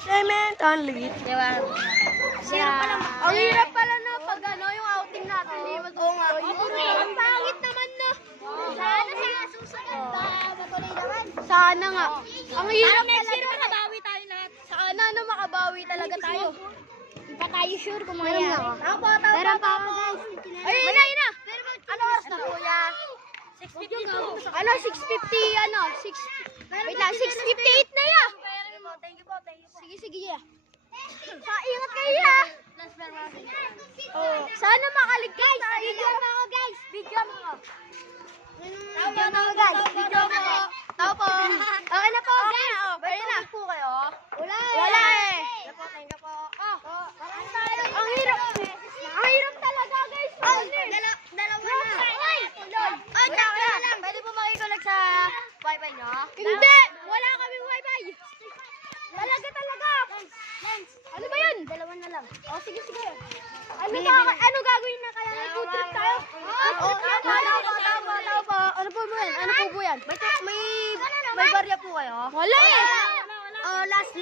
Cement only. Diba? Ang hirap pala na pag ano, yung outing natin. Oo nga. Ang pangit naman na. Sana sa susunod ba? Matuloy naman. Sana nga. Ang hirap Next talaga. year makabawi tayo lahat. Sana na makabawi talaga tayo. Hindi pa tayo sure kung Meron mangyayari. nga. Meron pa ako guys. Ayun na, ayun na. Ano oras na kuya? 6:52. Ano, 6:50, ano, 6... Wait lang, 6:58 na ya. Thank you po. Sige, sige ya. Ingat kayo ya. Oh, sana makaligtas tayo. Video mo ako guys. Video mo ako. Video na ako guys. Video mo. Tao po. Okay na po. Okay na. Okay na. po kayo? Wala Wala eh. Thank you po. Ang hirap. Ang hirap talaga guys. Dalawa na. Ay, dalawa lang. Pwede po makikolag sa wifi nyo? Hindi. Wala kaming wifi. Talaga. Ano ba yun? Dalawa na lang. Oh, sige. Ano gagawin na kaya? Food trip tayo? Tao po. Ano po yan? Ano po yan? May barya po kayo? Wala eh. Oh, last.